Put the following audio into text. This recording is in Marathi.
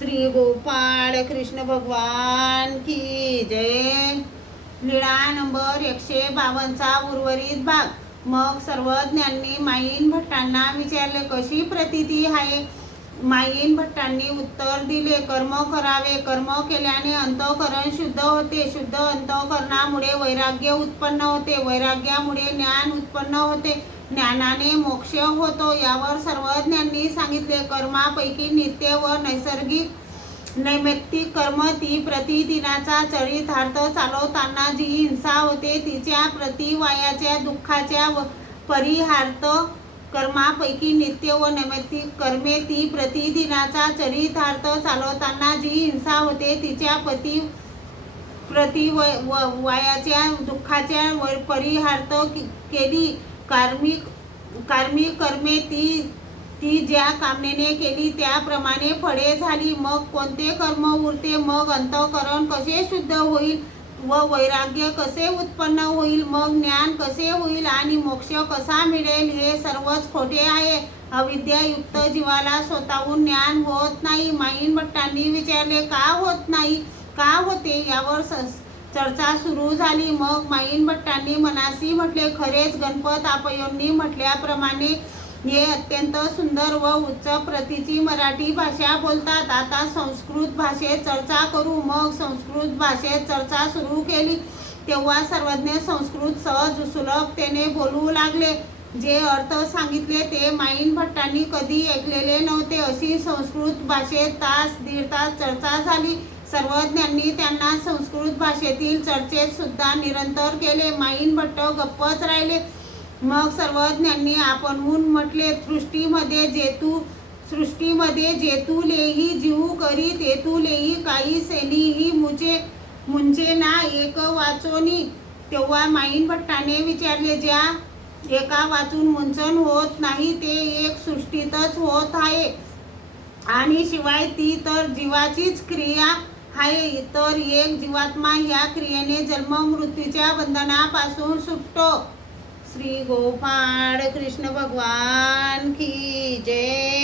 श्री गोपाळ कृष्ण भगवान की जय। लीळा नंबर 152चा उर्वरित भाग। मग सर्वज्ञांनी माईन भट्टांना विचारले, कशी प्रतीती आहे? माईन भट्टांनी उत्तर दिले, कर्म करावे, कर्म केल्याने अंतःकरण शुद्ध होते, शुद्ध अंतःकरणामुळे वैराग्य उत्पन्न होते, वैराग्यामुळे ज्ञान उत्पन्न होते, ज्ञानाने मोक्ष होतो। यावर सर्वज्ञांनी सांगितले, कर्मापैकी नित्य व नैमित्तिक कर्म ती प्रतिदिनाचा चरितार्थ चालवताना जी हिंसा होते तिच्या प्रतिवायाच्या दुःखाच्या परिहार्थ कर्मापैकी नित्य व नैमित्तिक कर्मे ती प्रतिदिनाचा चरितार्थ चालवताना जी हिंसा होते तिच्या प्रतिवायाच्या दुःखाच्या परिहार्थ केली। कार्मिक कर्मे ती ज्या कामनेने केली त्याप्रमाणे फळे झाली। मग कोणते कर्म उरते? मग अंतःकरण कसे शुद्ध होईल व वैराग्य कसे उत्पन्न होईल? मग ज्ञान कसे होईल आणि मोक्ष कसा मिळेल? हे सर्वच खोटे आहे। अविद्यायुक्त जीवाला स्वतःहून ज्ञान होत नाही। माईन भट्टांनी विचारले, का होत नाही? का होते? यावर चर्चा सुरू झाली। मग माईन भट्टांनी मनासी म्हटले, खरेच गणपत आपयोंनी म्हटल्याप्रमाणे हे अत्यंत सुंदर व उच्च प्रतीची मराठी भाषा बोलतात। आता संस्कृत भाषेत चर्चा करू। मग संस्कृत भाषेत चर्चा सुरू केली तेव्हा सर्वज्ञ संस्कृत सहज सुलभतेने बोलू लागले। जे अर्थ सांगितले ते माईन भट्टांनी कधी ऐकलेले नव्हते। अशी संस्कृत भाषेत तास दीड तास चर्चा झाली। सर्वज्ञांनी त्यांना संस्कृत भाषेतील चर्चेत सुद्धा निरंतर केले। माईन भट्ट गप्पच राहिले। मग सर्वज्ञांनी आपणहून म्हटले, सृष्टीमध्ये जेतुलेही जीव करी तेतुलेही काही सेनीही मुंचे ना एक वाचोनी। तेव्हा माईन भट्टाने विचारले, ज्या एका वाचून मुंचन होत नाही ते एक सृष्टीतच होत आहे आणि शिवाय ती तर जीवाचीच क्रिया आहे। तर एक जीवात्मा या क्रियेने जन्म मृत्यूच्या बंधनापासून सुटतो। श्री गोपाळ कृष्ण भगवान की जय।